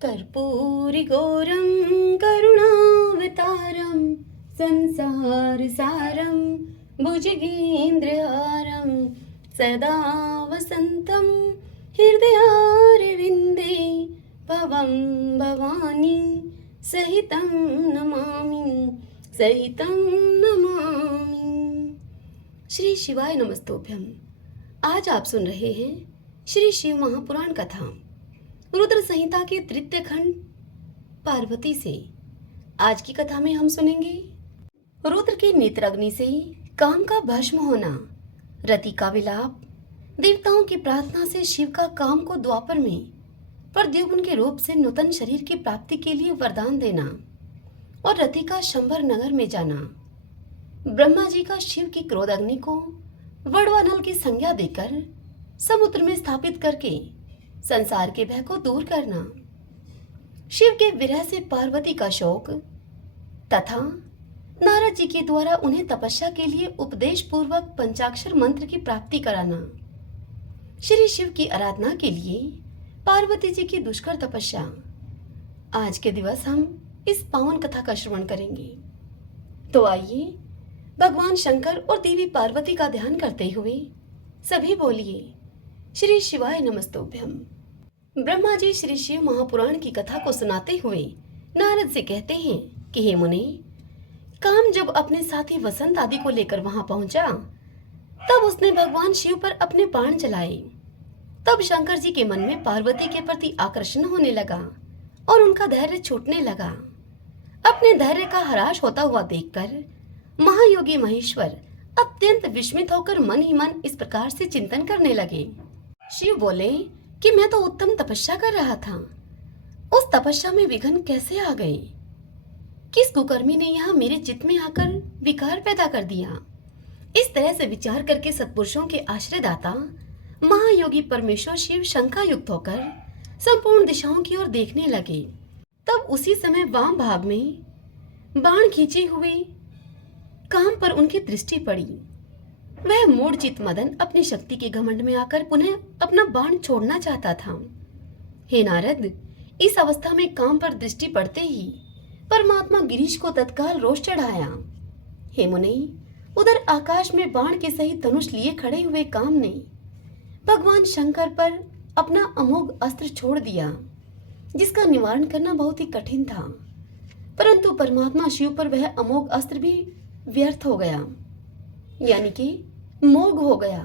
कर्पूरिगौरं करुणावतारं संसारसारं भुजगेन्द्रहारं सदा वसन्तं हृदयारविन्दे भवं भवानी सहितं नमामि। श्री शिवाय नमस्तोभ्यम। आज आप सुन रहे हैं श्री शिव महापुराण कथा रुद्र संहिता के तृतीय खंड पार्वती से। आज की कथा में हम सुनेंगे रुद्र के नेत्राग्नि से काम का भस्म होना, रति का विलाप, देवताओं की प्रार्थना से शिव का काम को द्वापर में प्रद्युम्न के रूप से नूतन शरीर की प्राप्ति के लिए वरदान देना और रति का शंबर नगर में जाना, ब्रह्मा जी का शिव की क्रोध अग्नि को वड़वानल की संज्ञा देकर समुद्र में स्थापित करके संसार के भय को दूर करना, शिव के विरह से पार्वती का शोक तथा नारद जी के द्वारा उन्हें तपस्या के लिए उपदेश पूर्वक पंचाक्षर मंत्र की प्राप्ति कराना, श्री शिव की आराधना के लिए पार्वती जी की दुष्कर तपस्या। आज के दिवस हम इस पावन कथा का श्रवण करेंगे। तो आइए भगवान शंकर और देवी पार्वती का ध्यान करते हुए सभी बोलिए श्री शिवाय नमस्तोभ्यम। ब्रह्मा जी श्री शिव महापुराण की कथा को सुनाते हुए नारद से कहते हैं कि हे मुनि, काम जब अपने साथी वसंत आदि को लेकर वहां पहुंचा तब उसने भगवान शिव पर अपने बाण चलाए। तब शंकर जी के मन में पार्वती के प्रति आकर्षण होने लगा और उनका धैर्य छूटने लगा। अपने धैर्य का ह्रास होता हुआ देखकर महायोगी महेश्वर अत्यंत विस्मित होकर मन ही मन इस प्रकार से चिंतन करने लगे। शिव बोले कि मैं तो उत्तम तपस्या कर रहा था, उस तपस्या में विघ्न कैसे आ गए? किस कुकर्मी ने यहाँ मेरे चित्त में आकर विकार पैदा कर दिया? इस तरह से विचार करके सत्पुरुषों के आश्रयदाता महायोगी परमेश्वर शिव शंका युक्त होकर संपूर्ण दिशाओं की ओर देखने लगे। तब उसी समय वाम भाग में बाण खींचे हुए काम पर उनकी दृष्टि पड़ी। वह मूढ़चित मदन अपनी शक्ति के घमंड में आकर पुनः अपना बाण छोड़ना चाहता था। हे नारद, इस अवस्था में काम पर दृष्टि पड़ते ही परमात्मा गिरीश को तत्काल रोष चढ़ाया। हे मुनि, उधर आकाश में बाण के सहित धनुष लिए खड़े हुए काम ने भगवान शंकर पर अपना अमोघ अस्त्र छोड़ दिया, जिसका निवारण करना बहुत ही कठिन था। परंतु परमात्मा शिव पर वह अमोघ अस्त्र भी व्यर्थ हो गया, यानी कि मोघ हो गया।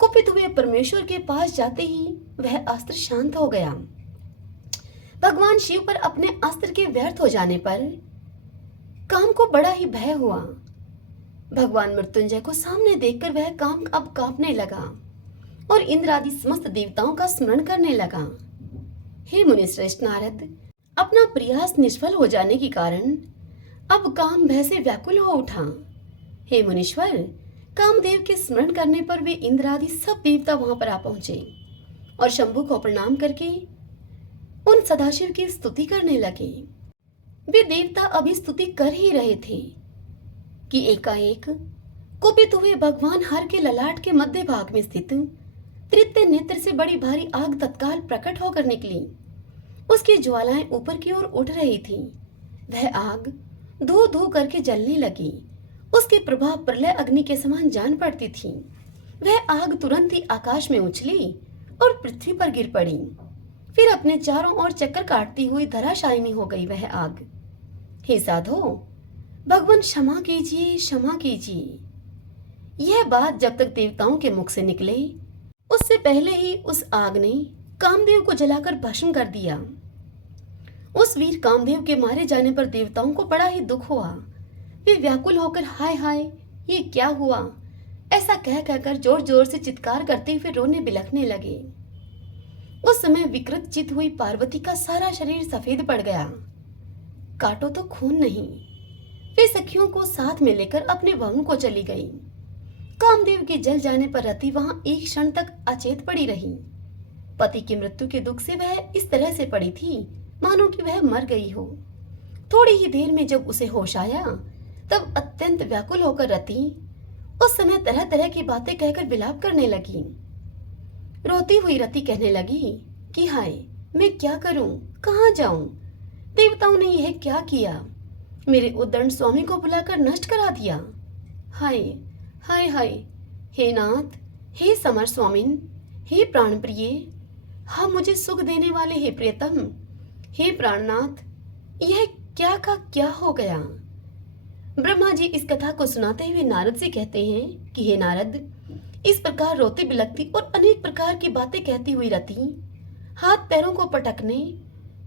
कुपित हुए परमेश्वर के पास जाते ही वह अस्त्र शांत हो गया। भगवान शिव पर अपने अस्त्र के व्यर्थ हो जाने पर काम को बड़ा ही भय हुआ। भगवान मृत्युंजय को सामने देखकर वह काम अब कांपने लगा और इंद्र आदि समस्त देवताओं का स्मरण करने लगा। हे मुनि श्रेष्ठ नारद, अपना प्रयास निष्फल हो जाने के कारण अब काम भय से व्याकुल हो उठा। हे मुनीश्वर, कामदेव के स्मरण करने पर वे इंद्र आदि सब देवता वहां पर आ पहुंचे और शंभु को प्रणाम करके उन सदाशिव की स्तुति करने लगे। वे देवता अभी स्तुति कर ही रहे थे कि एकाएक कुपित हुए भगवान हर के ललाट के मध्य भाग में स्थित तृतीय नेत्र से बड़ी भारी आग तत्काल प्रकट होकर निकली। उसकी ज्वालाएं ऊपर की ओर उठ रही थी। वह आग धू धू करके जलने लगी। उसके प्रभाव प्रलय अग्नि के समान जान पड़ती थी। वह आग तुरंत ही आकाश में उछली और पृथ्वी पर गिर पड़ी। फिर अपने चारों ओर चक्कर काटती हुई धराशायिनी हो गई वह आग। हे साधो, भगवान क्षमा कीजिए, क्षमा कीजिए। यह बात जब तक देवताओं के मुख से निकले उससे पहले ही उस आग ने कामदेव को जलाकर भस्म कर दिया। उस वीर कामदेव के मारे जाने पर देवताओं को बड़ा ही दुख हुआ। वे व्याकुल होकर हाय हाय, ये क्या हुआ, ऐसा कह कहकर जोर जोर से चित्कार करते हुए रोने बिलखने लगे। उस समय विकृत चित हुई पार्वती का सारा शरीर सफेद पड़ गया। काटो तो खून नहीं। वे सखियों को साथ में लेकर अपने भवन को चली गई। कामदेव के जल जाने पर रति वहां एक क्षण तक अचेत पड़ी रही। पति की मृत्यु के दुख से वह इस तरह से पड़ी थी मानो कि वह मर गई हो। थोड़ी ही देर में जब उसे होश आया तब अत्यंत व्याकुल होकर रति उस समय तरह तरह की बातें कहकर विलाप करने लगी। रोती हुई रति कहने लगी कि हाय, मैं क्या करूं, कहाँ जाऊं? देवताओं ने यह क्या किया? मेरे उद्दंड स्वामी को बुलाकर नष्ट करा दिया। हाय हाय हाय! हे नाथ, हे समर स्वामिन, हे प्राण प्रिय, हाँ मुझे सुख देने वाले हे प्रियतम, हे प्राणनाथ, यह क्या का क्या हो गया? ब्रह्मा जी इस कथा को सुनाते हुए नारद से कहते हैं कि हे नारद, इस प्रकार रोती बिलखती और अनेक प्रकार की बातें कहती हुई रति हाथ पैरों को पटकने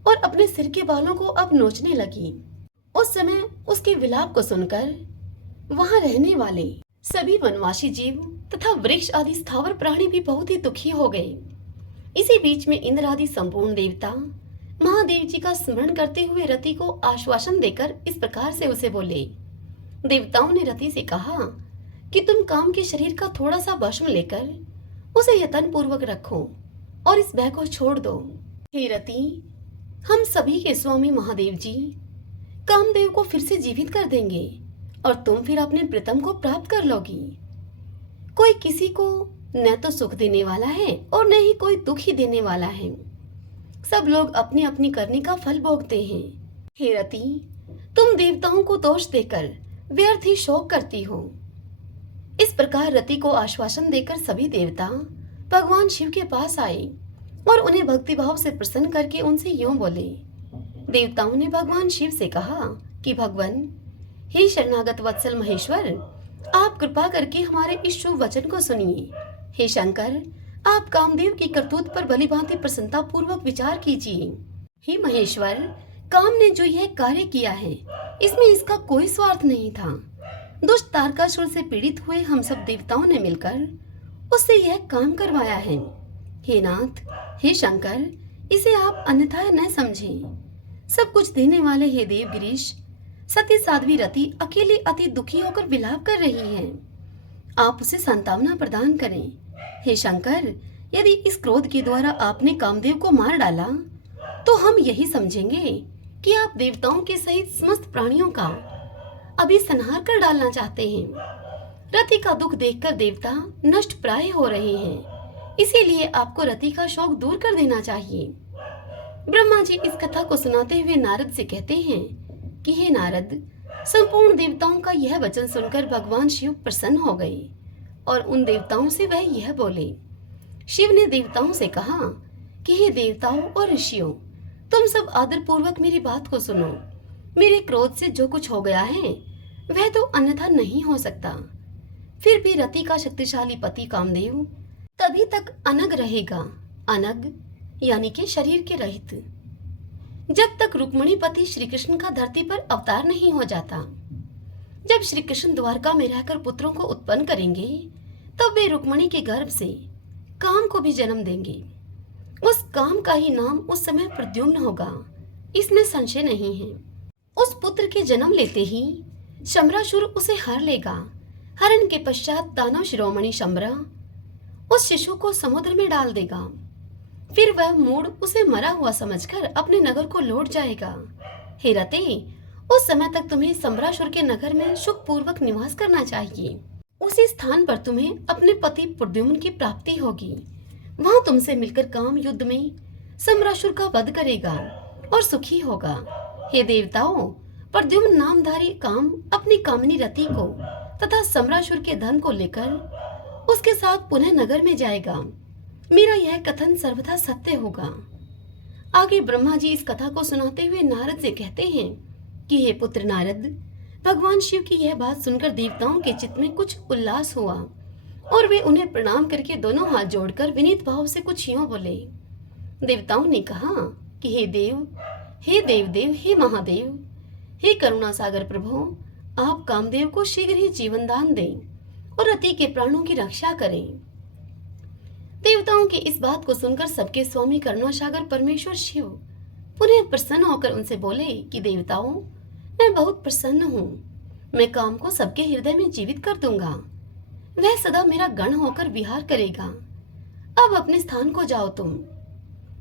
और अपने सिर के बालों को अब नोचने लगी। उस समय उसके विलाप को सुनकर वहां रहने वाले सभी वनवासी जीव तथा वृक्ष आदि स्थावर प्राणी भी बहुत ही दुखी हो गए। इसी बीच में इंद्र आदि संपूर्ण देवता महादेव जी का स्मरण करते हुए रति को आश्वासन देकर इस प्रकार से उसे बोले। देवताओं ने रति से कहा कि तुम काम के शरीर का थोड़ा सा भस्म लेकर उसे यत्न पूर्वक रखो और इस भय को छोड़ दो। हे रति, हम सभी के स्वामी महादेव जी कामदेव को फिर से जीवित कर देंगे और तुम फिर अपने प्रीतम को प्राप्त कर लोगी। कोई किसी को न तो सुख देने वाला है और न ही कोई दुख ही देने वाला है। सब लोग अपनी अपनी करने का फल भोगते हैं। हे रति, तुम देवताओं को दोष देकर व्यर्थ ही शोक करती हो। इस प्रकार रति को आश्वासन देकर सभी देवता भगवान शिव के पास आए और उन्हें भक्तिभाव से प्रसन्न करके उनसे यूं बोले। देवताओं ने भगवान शिव से कहा कि भगवान, हे शरणागत वत्सल महेश्वर, आप कृपा करके हमारे इस शुभ वचन को सुनिए। हे शंकर, आप कामदेव की करतूत पर भलीभांति प्रसन्नता पूर्वक विचार कीजिए। हे महेश्वर, काम ने जो यह कार्य किया है इसमें इसका कोई स्वार्थ नहीं था। दुष्ट तारकासुर से पीड़ित हुए हम सब देवताओं ने मिलकर उससे यह काम करवाया है। हे नाथ, हे शंकर, इसे आप अन्यथा न समझें। सब कुछ देने वाले हे देव गिरीश, सती साध्वी रति अकेले अति दुखी होकर विलाप कर रही है। आप उसे सांत्वना प्रदान करें। हे शंकर, यदि इस क्रोध के द्वारा आपने कामदेव को मार डाला तो हम यही समझेंगे कि आप देवताओं के सहित समस्त प्राणियों का अभी संहार कर डालना चाहते हैं। रति का दुख देखकर देवता नष्ट प्राय हो रहे हैं, इसीलिए आपको रति का शोक दूर कर देना चाहिए। ब्रह्मा जी इस कथा को सुनाते हुए नारद से कहते हैं कि हे नारद, संपूर्ण देवताओं का यह वचन सुनकर भगवान शिव प्रसन्न हो गए और उन देवताओं से वह यह बोले। शिव ने देवताओं से कहा कि हे देवताओं और ऋषियों, तुम सब आदर पूर्वक मेरी बात को सुनो। मेरे क्रोध से जो कुछ हो गया है वह तो अन्यथा नहीं हो सकता। फिर भी रति का शक्तिशाली पति कामदेव तभी तक अनग रहेगा, अनग यानी कि शरीर के रहित, जब तक रुक्मिणी पति श्री कृष्ण का धरती पर अवतार नहीं हो जाता। जब श्री कृष्ण द्वारका में रहकर पुत्रों को उत्पन्न करेंगे तब वे रुक्मिणी के गर्भ से काम को भी जन्म देंगे। उस काम का ही नाम उस समय प्रद्युम्न होगा, इसमें संशय नहीं है। उस पुत्र के जन्म लेते ही शंबरासुर उसे हर लेगा। हरण के पश्चात दानव शिरोमणि शंबरा उस शिशु को समुद्र में डाल देगा। फिर वह मूढ़ उसे मरा हुआ समझकर अपने नगर को लौट जाएगा। हे रते, उस समय तक तुम्हें शंबरासुर के नगर में सुख पूर्वक निवास करना चाहिए। उसी स्थान पर तुम्हें अपने पति प्रद्युम्न की प्राप्ति होगी। वहां तुमसे मिलकर काम युद्ध में शंबरासुर का वध करेगा और सुखी होगा। हे देवताओं, प्रद्युम्न नामधारी काम अपनी कामिनी रति को तथा शंबरासुर के धन को लेकर उसके साथ पुनः नगर में जाएगा। मेरा यह कथन सर्वथा सत्य होगा। आगे ब्रह्मा जी इस कथा को सुनाते हुए नारद से कहते हैं कि हे पुत्र नारद, भगवान शिव की यह बात सुनकर देवताओं के चित्त में कुछ उल्लास हुआ और वे उन्हें प्रणाम करके दोनों हाथ जोड़कर विनीत भाव से कुछ यूं बोले। देवताओं ने कहा कि हे देव, हे देवदेव, हे महादेव, हे करुणा सागर प्रभु, आप कामदेव को शीघ्र ही जीवन दान दें और रति के प्राणों की रक्षा करें। देवताओं की इस बात को सुनकर सबके स्वामी करुणा सागर परमेश्वर शिव पुनः प्रसन्न होकर उनसे बोले कि देवताओं, मैं बहुत प्रसन्न हूँ। मैं काम को सबके हृदय में जीवित कर दूंगा। वह सदा मेरा गण होकर विहार करेगा। अब अपने स्थान को जाओ तुम।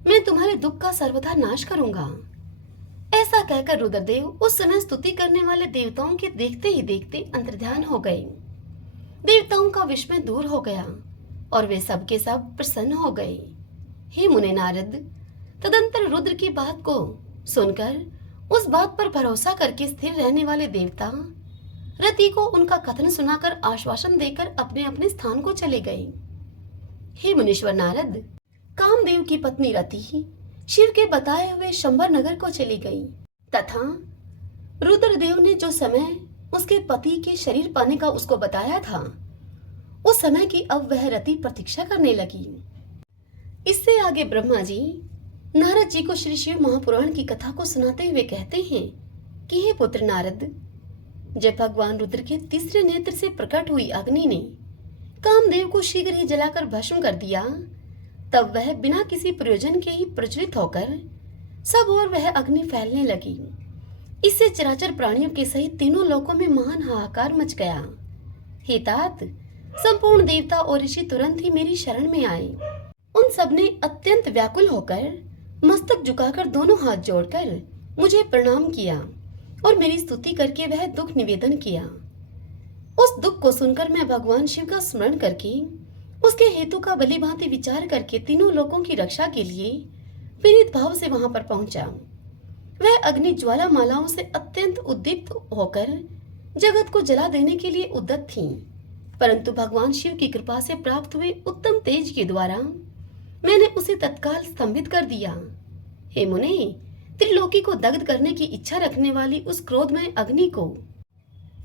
मैं तुम्हारे दुख का सर्वथा नाश करूंगा। ऐसा कहकर रुद्रदेव उस समय स्तुति करने वाले देवताओं के देखते ही देखते अंतर्ध्यान हो गए। देवताओं का विस्मय दूर हो गया और वे सब के सब प्रसन्न हो गए। हे मुने नारद, तदंतर रुद्र की बात को सुनकर उस बात पर भरोसा करके स्थिर रहने वाले देवता रति को उनका कथन सुनाकर आश्वासन देकर अपने अपने स्थान को चले गए। हे मुनीश्वर नारद, कामदेव की पत्नी रति शिव के बताए हुए शंबर नगर को चली गई तथा रुद्रदेव ने जो समय उसके पति के शरीर पाने का उसको बताया था, उस समय की अब वह रति प्रतीक्षा करने लगी। इससे आगे ब्रह्मा जी नारद जी को श्री शिव महापुराण की कथा को सुनाते हुए कहते हैं कि हे पुत्र नारद, जब भगवान रुद्र के तीसरे नेत्र से प्रकट हुई अग्नि ने कामदेव को शीघ्र ही जलाकर भस्म कर दिया, तब वह बिना किसी प्रयोजन के ही प्रज्वलित होकर सब ओर वह अग्नि फैलने लगी। इससे चराचर प्राणियों के सहित तीनों लोकों में महान हाहाकार मच गया। हे तात, संपूर्ण देवता और ऋषि तुरंत ही मेरी शरण में आए। उन सब ने अत्यंत व्याकुल होकर मस्तक झुकाकर दोनों हाथ जोड़कर मुझे प्रणाम किया और मेरी स्तुति करके वह दुख निवेदन किया। उस दुख को सुनकर मैं भगवान शिव का स्मरण करके उसके हेतु का भली भांति विचार करके तीनों लोकों की रक्षा के लिए विनीत भाव से वहां पर पहुंचा। वह अग्नि ज्वाला मालाओं से अत्यंत उद्दीप्त होकर जगत को जला देने के लिए उद्यत थी, परंतु भगवान शिव की कृपा से प्राप्त हुए उत्तम तेज के द्वारा मैंने उसे तत्काल स्तंभित कर दिया। हे मुने, त्रिलोकी को दग्ध करने की इच्छा रखने वाली उस क्रोधमय अग्नि को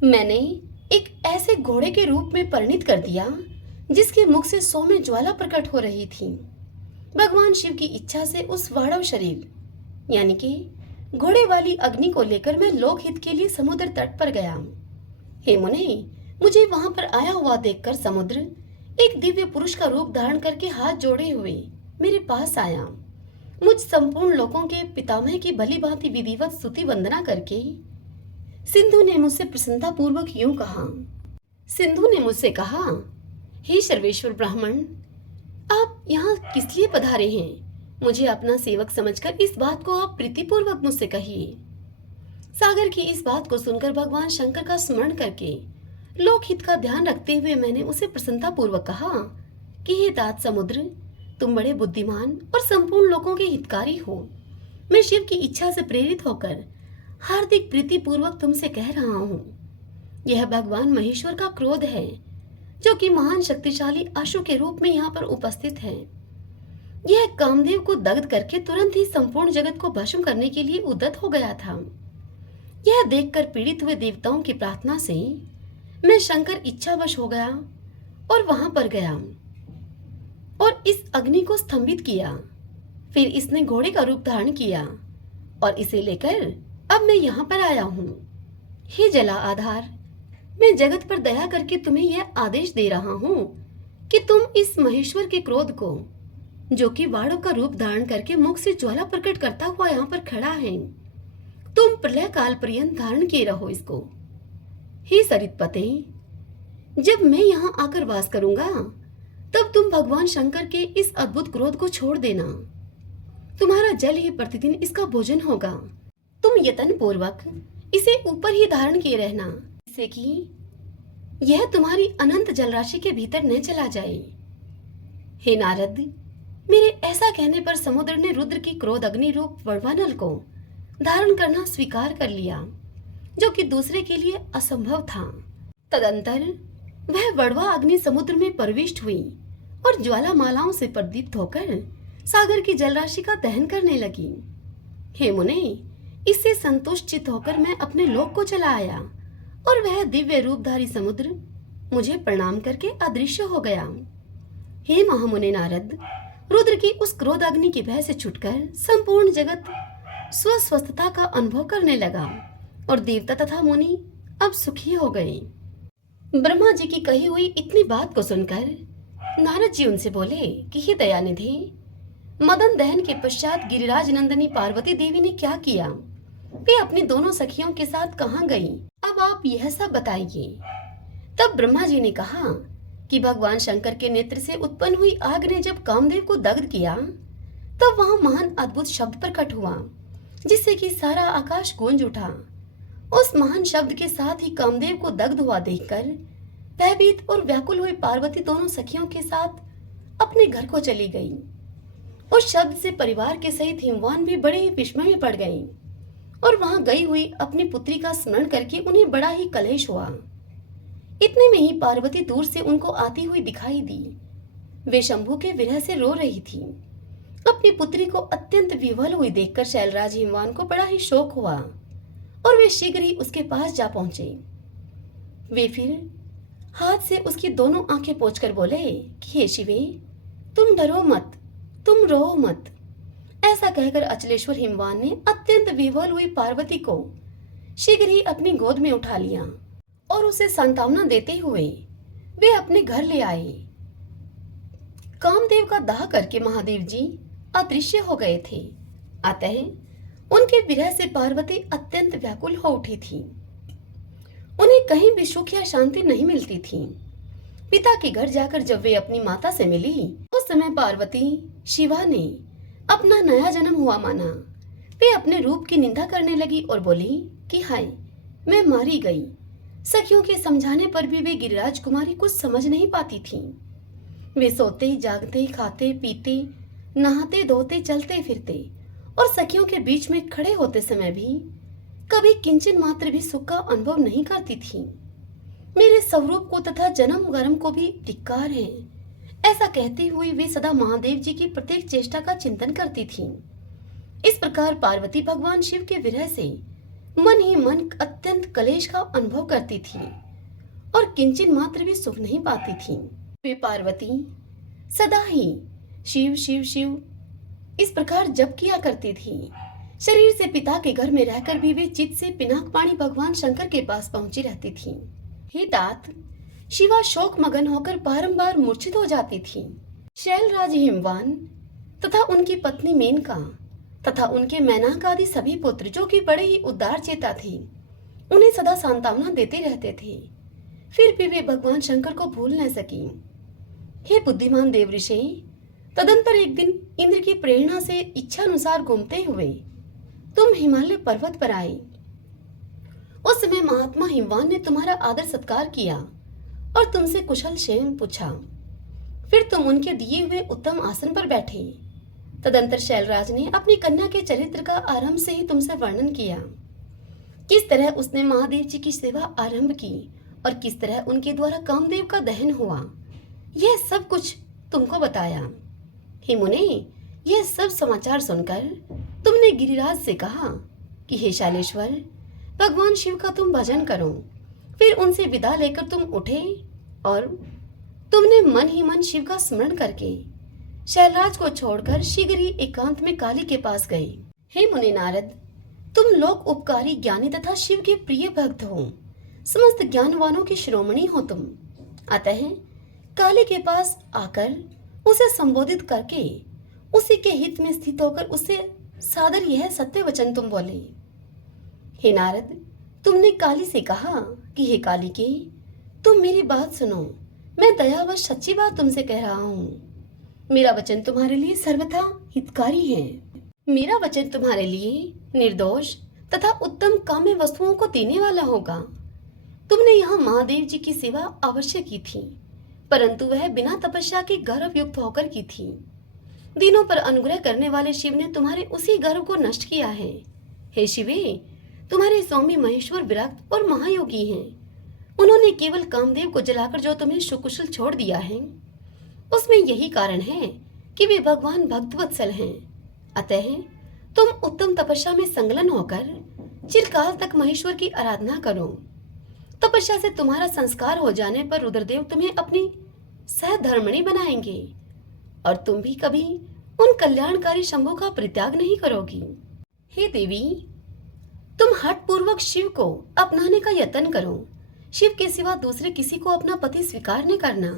मैंने एक ऐसे घोड़े के रूप में परिणित कर दिया जिसके मुख से 100 में ज्वाला प्रकट हो रही थी। भगवान शिव की इच्छा से उस वाड़व शरीर यानी कि घोड़े वाली अग्नि को लेकर मैं लोकहित के लिए समुद्र तट पर गया। हे मुने, मुझे वहां पर आया हुआ देखकर समुद्र एक दिव्य पुरुष का रूप धारण करके हाथ जोड़े हुए मेरे पास आया। मुझ संपूर्ण लोकों के पितामह की भली भांति विधिवत स्तुति वंदना करके सिंधु ने मुझसे प्रसन्नता पूर्वक यूं कहा। सिंधु ने मुझसे कहा, हे सर्वेश्वर ब्राह्मण, आप यहाँ किस लिए पधारे हैं? मुझे अपना सेवक समझकर इस बात को आप प्रीतिपूर्वक मुझसे कहिए। सागर की इस बात को सुनकर भगवान शंकर का स्मरण करके लोकहित का ध्यान रखते हुए मैंने उसे प्रसन्नता पूर्वक कहा कि हे तात समुद्र, तुम बड़े बुद्धिमान और संपूर्ण लोगों के हितकारी हो। मैं शिव की इच्छा से प्रेरित होकर हार्दिक प्रीति पूर्वक तुमसे कह रहा हूँ। यह भगवान महेश्वर का क्रोध है जो कि महान शक्तिशाली अश्व के रूप में यहाँ पर उपस्थित है। यह कामदेव को दग्ध करके तुरंत ही संपूर्ण जगत को भस्म करने के लिए उद्यत हो गया था। यह देखकर पीड़ित हुए देवताओं की प्रार्थना से मैं शंकर इच्छावश हो गया और वहां पर गया और इस अग्नि को स्तंभित किया। फिर इसने घोड़े का रूप धारण किया और इसे लेकर अब मैं यहाँ पर आया हूँ। हे जला आधार, मैं जगत पर दया करके तुम्हें यह आदेश दे रहा हूँ कि तुम इस महेश्वर के क्रोध को, जो कि वाड़व का रूप धारण करके मुख से ज्वाला प्रकट करता हुआ यहाँ पर खड़ा है, तुम प्रलय काल पर्यंत धारण किए रहो इसको। हे सरितपते, जब मैं यहाँ आकर वास करूंगा तब तुम भगवान शंकर के इस अद्भुत क्रोध को छोड़ देना। तुम्हारा जल ही प्रतिदिन इसका भोजन होगा। तुम यत्न पूर्वक इसे ऊपर ही धारण किए रहना, जिससे कि यह तुम्हारी अनंत जलराशि के भीतर न चला जाए। हे नारद, मेरे ऐसा कहने पर समुद्र ने रुद्र की क्रोध अग्नि रूप वड़वानल को धारण करना स्वीकार कर लिया, जो कि दूसरे के लिए असंभव था। तदंतर वह वड़वा अग्नि समुद्र में प्रविष्ट हुई और ज्वाला मालाओं से प्रदीप्त होकर सागर की जलराशि का दहन करने लगी। हे मुने, इससे संतुष्ट चित होकर मैं अपने लोक को चला आया और वह दिव्य रूपधारी समुद्र मुझे प्रणाम करके अदृश्य हो गया। हे महामुने नारद, रुद्र की उस क्रोध अग्नि के भय से छुटकर संपूर्ण जगत स्वस्वस्थता का अनुभव करने लगा और देवता तथा मुनि अब सुखी हो गए। ब्रह्मा जी की कही हुई इतनी बात को सुनकर नारद जी उनसे बोले कि हे दयानिधि, मदन दहन के पश्चात गिरिराज नंदिनी पार्वती देवी ने क्या किया? वे अपनी दोनों सखियों के साथ कहाँ गई? अब आप यह सब बताइए। तब ब्रह्मा जी ने कहा कि भगवान शंकर के नेत्र से उत्पन्न हुई आग ने जब कामदेव को दग्ध किया, तब वहां महान अद्भुत शब्द प्रकट हुआ, जिससे कि सारा आकाश गूंज उठा। उस महान शब्द के साथ ही कामदेव को दग्ध हुआ देखकर भयभीत और व्याकुल हुई पार्वती दोनों सखियों के साथ अपने घर को चली गई। उस शब्द से परिवार के सहित हिमवान भी बड़े ही विस्मय में पड़ गई और वहां गई हुई अपनी पुत्री का स्मरण करके उन्हें बड़ा ही कलेश हुआ। इतने में ही पार्वती दूर से उनको आती हुई दिखाई दी। वे शंभू के विरह से रो रही थी। अपनी पुत्री को अत्यंत विवल हुई देखकर शैलराज हिमवान को बड़ा ही शोक हुआ और वे शीघ्र ही उसके पास जा पहुंचे। वे फिर हाथ से उसकी दोनों आंखें पोंछकर बोले कि हे शिवे, तुम डरो मत, तुम रो मत। ऐसा कहकर अचलेश्वर हिमवान ने अत्यंत विवल हुई पार्वती को शीघ्र ही अपनी गोद में उठा लिया और उसे सांत्वना देते हुए वे अपने घर ले आए। कामदेव का दाह करके महादेव जी अदृश्य हो गए थे, अतः उनके विरह से पार्वती अत्यंत व्याकुल हो उठी थी। उन्हें कहीं भी सुख या शांति नहीं मिलती थी। पिता के घर जाकर जब वे अपनी माता से मिली, उस समय पार्वती शिवा ने अपना नया जन्म हुआ माना। वे अपने रूप की निंदा करने लगी और बोली कि हाय, मैं मारी गई। सखियों के समझाने पर भी वे गिरिराज कुमारी कुछ समझ नहीं पाती थीं। वे सोते, जागते, खाते, पीते, नहाते, धोते, चलते फिरते और सखियों के बीच में खड़े होते समय भी कभी किंचन मात्र भी सुख का अनुभव नहीं करती थीं। मेरे स्वरूप को तथा जन्म गर्म को भी धिक्कार है, ऐसा कहती हुई वे सदा महादेव जी की प्रत्येक चेष्टा का चिंतन करती थीं। इस प्रकार पार्वती भगवान शिव के विरह से मन ही मन अत्यंत कलेश का अनुभव करती थी और किंचन मात्र भी सुख नहीं पाती थी। वे पार्वती सदा ही शिव शिव शिव इस प्रकार जप किया करती थी। शरीर से पिता के घर में रहकर भी वे चित्त से पिनाकपाणी भगवान शंकर के पास पहुंची रहती थी। हे तात, शिवा शोक मगन होकर बारंबार मूर्छित हो जाती थी। शैलराज हिमवान तथा उनकी पत्नी मेनका तथा उनके मैनाक आदि सभी पुत्र, जो कि बड़े ही उदार चेता थे, उन्हें सदा सांत्वना देते रहते थे। फिर भी वे भगवान शंकर को भूल न सकी। हे बुद्धिमान देवऋषि, तदंतर एक दिन इंद्र की प्रेरणा से इच्छा अनुसार घूमते हुए तुम हिमालय पर्वत पर आए। उस समय महात्मा हिमवान ने तुम्हारा आदर सत्कार किया और तुमसे कुशल क्षेम पूछा। फिर तुम उनके दिए हुए उत्तम आसन पर बैठे। तदंतर शैलराज ने अपनी कन्या के चरित्र का आरंभ से ही तुमसे वर्णन किया। किस तरह उसने महादेव जी की सेवा आरंभ की और किस तरह उनके द्वारा कामदेव का दहन हुआ, यह सब कुछ तुमको बताया। हे मुने, यह सब समाचार सुनकर तुमने गिरिराज से कहा कि हे शालेश्वर, भगवान शिव का तुम भजन करो। फिर उनसे विदा लेकर तुम उठे और तुमने मन ही मन शिव का स्मरण करके शैलराज को छोड़कर शीघ्र ही एकांत में काली के पास गए। हे मुनि नारद, तुम लोक उपकारी, ज्ञानी तथा शिव के प्रिय भक्त हो। समस्त ज्ञानवानों की शिरोमणि हो तुम। अतः काली के पास आकर उसे संबोधित करके उसी के हित में स्थित होकर उससे सादर यह सत्य वचन तुम बोले। हे नारद, तुमने काली से कहा कि हे कालिके, तुम मेरी बात सुनो। मैं दयावश सच्ची बात तुमसे कह रहा हूँ। मेरा वचन तुम्हारे लिए सर्वथा हितकारी है। मेरा वचन तुम्हारे लिए निर्दोष तथा उत्तम काम्य वस्तुओं को देने वाला होगा। तुमने यहाँ महादेव जी की सेवा अवश्य की थी, परंतु वह बिना तपस्या के गर्व युक्त होकर की थी। दिनों पर अनुग्रह करने वाले शिव ने तुम्हारे उसी गर्व को नष्ट किया है। हे शिवे, तुम्हारे स्वामी महेश्वर विरक्त और महायोगी हैं। उन्होंने केवल कामदेव को जलाकर जो तुम्हें सुकुशल छोड़ दिया है, उसमें यही कारण है कि वे भगवान भक्तवत्सल हैं। अतः तुम उत्तम तपस्या में संलग्न होकर चिरकाल तक महेश्वर की आराधना करो। तपस्या से तुम्हारा संस्कार हो जाने पर रुद्रदेव तुम्हें अपनी सहधर्मिणी बनाएंगे और तुम भी कभी उन कल्याणकारी शंभु का परित्याग नहीं करोगी। हे देवी, तुम हठ पूर्वक शिव को अपनाने का यत्न करो। शिव के सिवा दूसरे किसी को अपना पति स्वीकार न करना।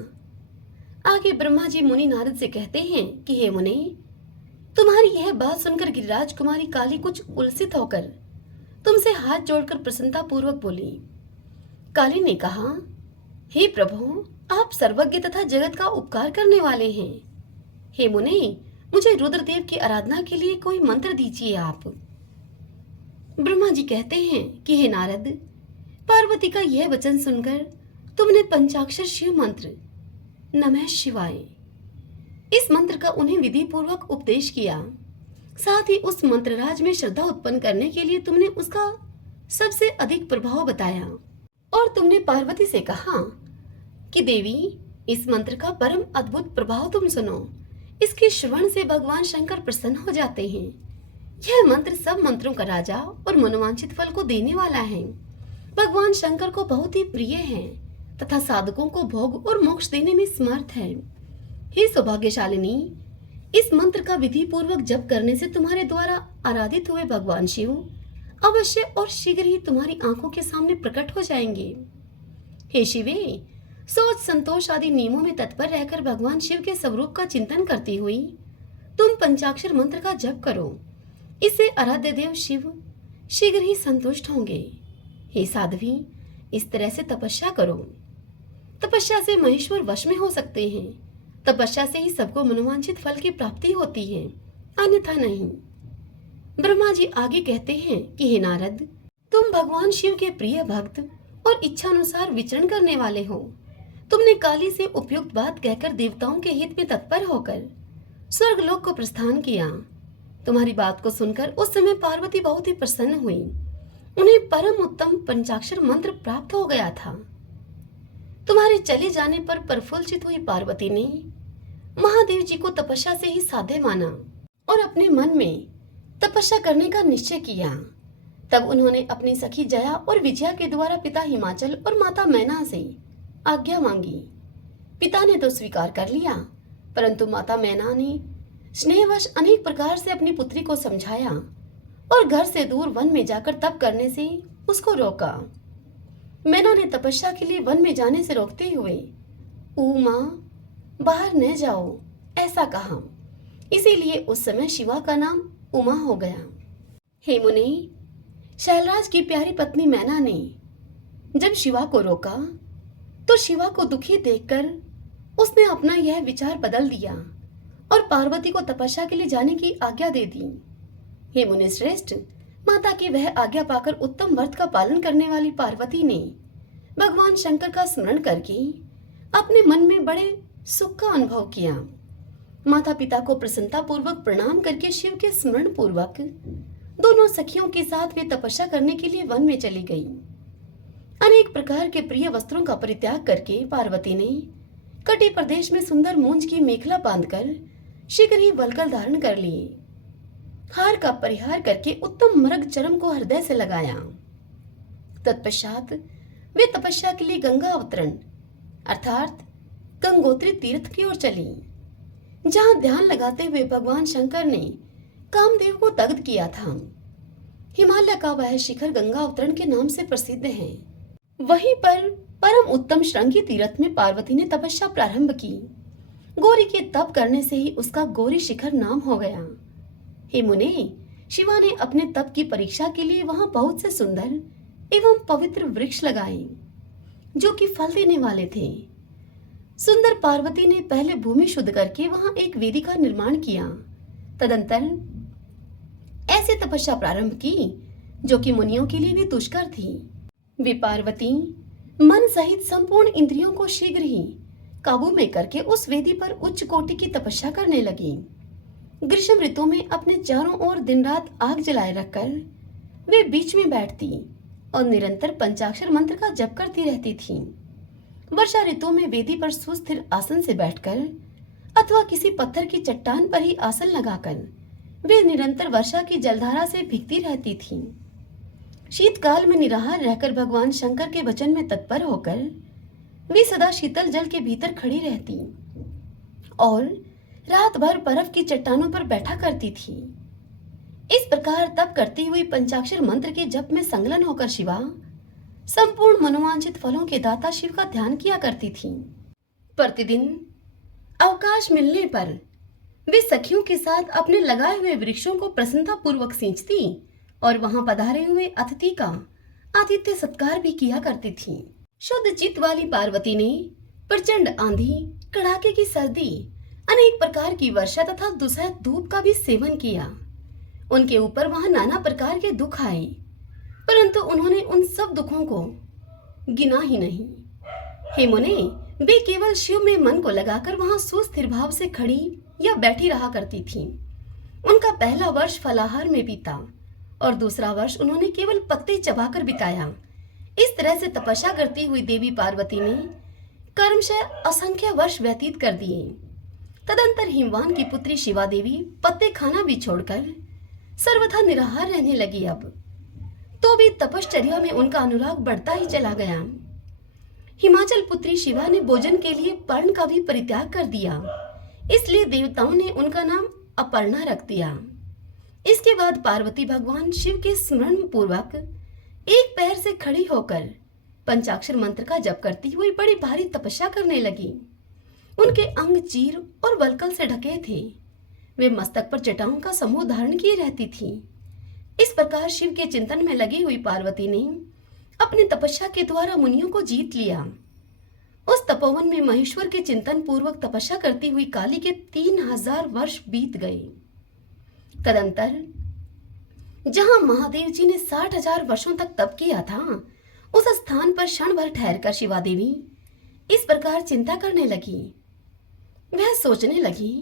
आगे ब्रह्मा जी मुनि नारद से कहते हैं कि हे मुने, तुम्हारी यह बात सुनकर गिरिराज कुमारी काली कुछ उलसित होकर तुमसे हाथ जोड़कर प्रसन्नता पूर्वक बोली। काली ने कहा, हे प्रभु, आप सर्वज्ञ तथा जगत का उपकार करने वाले हैं। हे मुने, मुझे रुद्रदेव की आराधना के लिए कोई मंत्र दीजिए आप। ब्रह्मा जी कहते हैं कि हे नारद, पार्वती का यह वचन सुनकर तुमने पंचाक्षर शिव मंत्र नमः शिवाय, इस मंत्र का उन्हें विधि पूर्वक उपदेश किया। साथ ही उस मंत्रराज में श्रद्धा उत्पन्न करने के लिए तुमने उसका सबसे अधिक प्रभाव बताया और तुमने पार्वती से कहा कि देवी, इस मंत्र का परम अद्भुत प्रभाव तुम सुनो। इसके श्रवण से भगवान शंकर प्रसन्न हो जाते हैं। यह मंत्र सब मंत्रों का राजा और मनोवांछित फल को देने वाला है। भगवान शंकर को बहुत ही प्रिय है तथा साधकों को भोग और मोक्ष देने में समर्थ है। हे सौभाग्यशालिनी, इस मंत्र का विधि पूर्वक जप करने से तुम्हारे द्वारा आराधित हुए भगवान शिव अवश्य और शीघ्र ही तुम्हारी आंखों के सामने प्रकट हो जाएंगे। हे शिवे, सोच संतोष आदि नियमों में तत्पर रहकर भगवान शिव के स्वरूप का चिंतन करती हुई तुम पंचाक्षर मंत्र का जप करो। इससे आराध्य देव शिव शीघ्र ही संतुष्ट होंगे। हे साध्वी, इस तरह से तपस्या करो। तपस्या से महेश्वर वश में हो सकते हैं। तपस्या से ही सबको मनोवांछित फल की प्राप्ति होती है, अन्यथा नहीं। ब्रह्मा जी आगे कहते हैं कि हे नारद, तुम भगवान शिव के प्रिय भक्त और इच्छा अनुसार विचरण करने वाले हो। तुमने काली से उपयुक्त बात कहकर देवताओं के हित में तत्पर होकर स्वर्गलोक को प्रस्थान किया। तुम्हारी बात को सुनकर उस समय पार्वती बहुत ही प्रसन्न हुई। उन्हें परम उत्तम पंचाक्षर मंत्र प्राप्त हो गया था। तुम्हारे चले जाने पर प्रफुल्लित हुई पार्वती ने महादेव जी को तपस्या से ही साध्य माना और अपने मन में तपस्या करने का निश्चय किया। तब उन्होंने अपनी सखी जया और विजया के द्वारा पिता हिमाचल और माता मैना से आज्ञा मांगी। पिता ने तो स्वीकार कर लिया, परंतु माता मैना ने स्नेहवश अनेक प्रकार से अपनी पुत्री को समझाया और घर से दूर वन में जाकर तप करने से उसको रोका। मैना ने तपस्या के लिए वन में जाने से रोकते हुए उमा, बाहर न जाओ, ऐसा कहा। इसीलिए उस समय शिवा का नाम उमा हो गया। हे मुनि, शैलराज की प्यारी पत्नी मैना ने जब शिवा को रोका तो शिवा को दुखी देखकर उसने अपना यह विचार बदल दिया और पार्वती को तपस्या के लिए जाने की आज्ञा दे दी। हे मुनि श्रेष्ठ, माता की वह आज्ञा पाकर उत्तम व्रत का पालन करने वाली पार्वती ने भगवान शंकर का स्मरण करके अपने मन में बड़े सुख का अनुभव किया। माता पिता को प्रसन्नता पूर्वक प्रणाम करके शिव के स्मरण पूर्वक दोनों सखियों के साथ वे तपस्या करने के लिए वन में चली गई। अनेक प्रकार के प्रिय वस्त्रों का परित्याग करके पार्वती ने कटी प्रदेश में सुंदर मूंज की मेखला बांधकर शीघ्र ही वल्कल धारण कर लिए। हार का परिहार करके उत्तम मृग चरम को हृदय से लगाया। तत्पश्चात वे तपस्या के लिए गंगा अवतरण अर्थात गंगोत्री तीर्थ की ओर चली, जहां ध्यान लगाते हुए भगवान शंकर ने कामदेव को दग्ध किया था। हिमालय का वह शिखर गंगा अवतरण के नाम से प्रसिद्ध है। वहीं पर परम उत्तम श्रृंगी तीर्थ में पार्वती ने तपस्या प्रारंभ की। गौरी के तप करने से ही उसका गौरी शिखर नाम हो गया। हे मुने, शिवा ने अपने तप की परीक्षा के लिए वहां बहुत से सुंदर एवं पवित्र वृक्ष लगाए जो कि फल देने वाले थे। सुंदर पार्वती ने पहले भूमि शुद्ध करके वहां एक वेदी का निर्माण किया। तदंतर ऐसे तपस्या प्रारंभ की जो कि मुनियों के लिए भी दुष्कर थी। वे पार्वती मन सहित संपूर्ण इंद्रियों को शीघ्र ही काबू में करके उस वेदी पर उच्च कोटि की तपस्या करने लगी। ग्रीष्म ऋतु में अपने चारों ओर दिन रात आग जलाए रखकर वे बीच में बैठती और निरंतर पंचाक्षर मंत्र का जप करती रहती थी। वर्षा ऋतु में वेदी पर सुस्थिर आसन से बैठकर अथवा किसी पत्थर की चट्टान पर ही आसन लगाकर वे निरंतर वर्षा की जलधारा से भीगती रहती थीं। शीतकाल में निराहार रहकर भगवान शंकर के वचन में तत्पर होकर वे सदा शीतल जल के भीतर खड़ी रहती और रात भर बर्फ की चट्टानों पर बैठा करती थी। इस प्रकार तप करती हुई पंचाक्षर मंत्र के जप में संलग्न होकर शिवा संपूर्ण मनोवांछित फलों के दाता शिव का ध्यान किया करती थी। प्रतिदिन अवकाश मिलने पर वे सखियों के साथ अपने लगाए हुए वृक्षों को प्रसन्नता पूर्वक सींचती और वहां पधारे हुए अतिथि का आतिथ्य सत्कार भी किया करती थी। शुद्ध चित्त वाली पार्वती ने प्रचंड आंधी, कड़ाके की सर्दी, अनेक प्रकार की वर्षा तथा दुसह धूप का भी सेवन किया। उनके ऊपर वहां नाना प्रकार के दुख आए, परंतु उन्होंने उन सब दुखों को गिना ही नहीं। हे मुने, वे केवल शिव में मन को लगाकर वहां सुस्थिर भाव से खड़ी या बैठी रहा करती थीं। उनका पहला वर्ष फलाहार में बीता और दूसरा वर्ष उन्होंने केवल पत्ते चबाकर बिताया। इस तरह से तपस्या करती हुई देवी पार्वती ने कर्मशः असंख्य वर्ष व्यतीत कर दिए। तदंतर हिमवान की पुत्री शिवा देवी पत्ते खाना भी छोड़कर सर्वथा निराहार रहने लगी। अब तो भी तपश्चर्या में उनका अनुराग बढ़ता ही चला गया। हिमाचल पुत्री शिवा ने भोजन के लिए पर्ण का भी परित्याग कर दिया, इसलिए देवताओं ने उनका नाम अपर्णा रख दिया। इसके बाद पार्वती भगवान शिव के स्मरण पूर्वक एक पैर से खड़ी होकर पंचाक्षर मंत्र का जप करती हुई बड़ी भारी तपस्या करने लगी। उनके अंग चीर और वल्कल से ढके थे। वे मस्तक पर जटाओं का समूह धारण किए रहती थी। इस प्रकार शिव के चिंतन में लगी हुई पार्वती ने अपनी तपस्या के द्वारा मुनियों को जीत लिया। उस तपोवन में महेश्वर के चिंतन पूर्वक तपस्या करती हुई काली के 3000 वर्ष बीत गए। तदंतर जहां महादेव जी ने 60,000 वर्षों तक तप किया था, उस स्थान पर क्षण भर ठहरकर शिवा देवी इस प्रकार चिंता करने लगी। वह सोचने लगी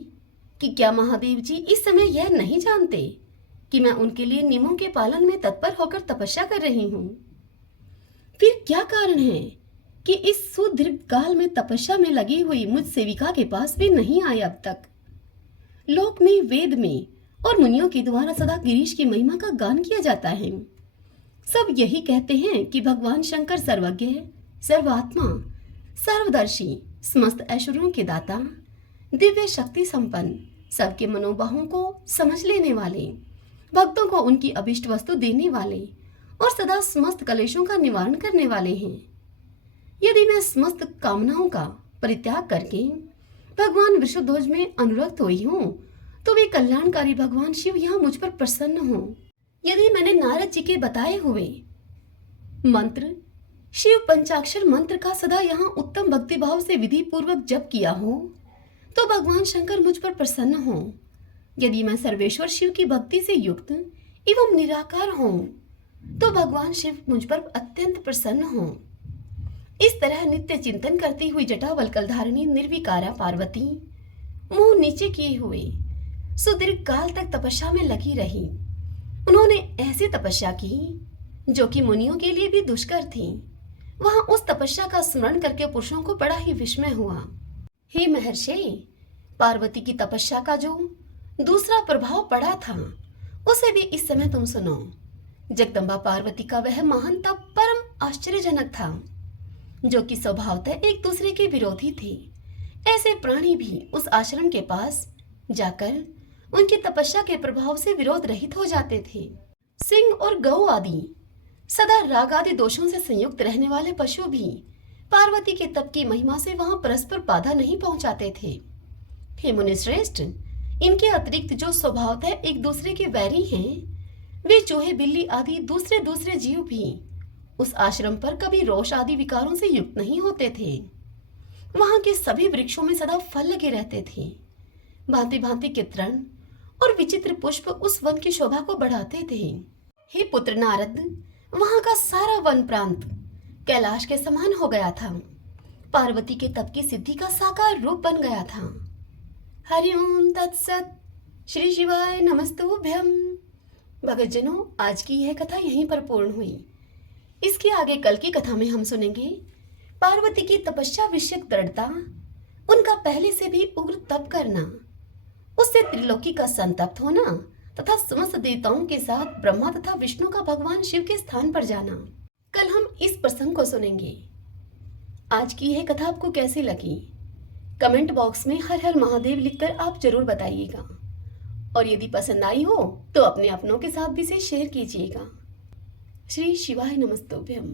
कि क्या महादेव जी इस समय यह नहीं जानते कि मैं उनके लिए नियमों के पालन में तत्पर होकर तपस्या कर रही हूं। फिर क्या कारण है कि इस सुदीर्घ काल में तपस्या में लगी हुई मुझ सेविका के पास भी नहीं आए अब तक। लोक में, वेद में और मुनियों के द्वारा सदा गिरीश की महिमा का गान किया जाता है। सब यही कहते हैं कि भगवान शंकर सर्वज्ञ, सर्वात्मा, सर्वदर्शी, समस्त ऐश्वर्यों के दाता, दिव्य शक्ति संपन्न, सबके मनोभावों को समझ लेने वाले, भक्तों को उनकी अभिष्ट वस्तु देने वाले और सदा समस्त कलेशों का निवारण करने वाले हैं। यदि मैं समस्त कामनाओं का परित्याग करके भगवान वृषध्वज में अनुरक्त हुई हूँ, तो वे कल्याणकारी भगवान शिव यहाँ मुझ पर प्रसन्न हों। यदि मैंने नारद जी के बताए हुए मंत्र शिव पंचाक्षर मंत्र का सदा यहाँ उत्तम भक्ति भाव से विधि पूर्वक जप किया हो, तो भगवान शंकर मुझ पर प्रसन्न हों। यदि मैं सर्वेश्वर शिव की भक्ति से युक्त एवं निराकार हूँ, तो भगवान शिव मुझ पर अत्यंत प्रसन्न हों। इस तरह नित्य चिंतन करती हुई जटावल्कल धारिणी निर्विकारा पार्वती मुंह नीचे किए हुए सुदीर्घ काल तक तपस्या में लगी रही। उन्होंने ऐसी तपस्या की जो कि मुनियों के लिए भी दुष्कर थी। वहां उस तपस्या का स्मरण करके पुरुषों को बड़ा ही विस्मय हुआ। हे महर्षि, पार्वती की तपस्या का जो दूसरा प्रभाव पड़ा था, उसे भी इस समय तुम सुनो। जगदम्बा पार्वती का वह महान तप परम आश्चर्यजनक था, जो कि स्वभावतः एक दूसरे के विरोधी थे। ऐसे प्राणी भी उस आश्रम के पास जाकर उनकी तपस्या के प्रभाव से विरोध रहित हो जाते थे। सिंह और गौ आदि सदा राग आदि दोषों से संयुक्त रहने वाले पशु भी पार्वती के तप की महिमा से वहां परस्पर बाधा नहीं पहुंचाते थे। हे मुनिश्रेष्ठ, इनके अतिरिक्त जो स्वभावतः एक दूसरे के वैरी हैं, वे चूहे, बिल्ली आदि दूसरे दूसरे जीव भी उस आश्रम पर कभी रोष आदि विकारों से युक्त नहीं होते थे। वहां के सभी वृक्षों में सदा फल लगे रहते थे। भांति भांति के तृण और विचित्र पुष्प उस वन की शोभा को बढ़ाते थे। हे पुत्र नारद, वहां का सारा वन प्रांत कैलाश के समान हो गया था। पार्वती के तप की सिद्धि का साकार रूप बन गया था। हरिओम तत्सत। श्री शिवाय नमस्तुभ्यम। भगतजनों, आज की यह कथा यहीं पर पूर्ण हुई। इसके आगे कल की कथा में हम सुनेंगे पार्वती की तपस्या विषयक दृढ़ता, उनका पहले से भी उग्र तप करना, उससे त्रिलोकी का संतप्त होना तथा समस्त देवताओं के साथ ब्रह्मा तथा विष्णु का भगवान शिव के स्थान पर जाना। कल हम इस प्रसंग को सुनेंगे। आज की यह कथा आपको कैसी लगी? कमेंट बॉक्स में हर हर महादेव लिखकर आप जरूर बताइएगा। और यदि पसंद आई हो तो अपने अपनों के साथ भी इसे शेयर कीजिएगा। श्री शिवाय नमस्तुभ्यम।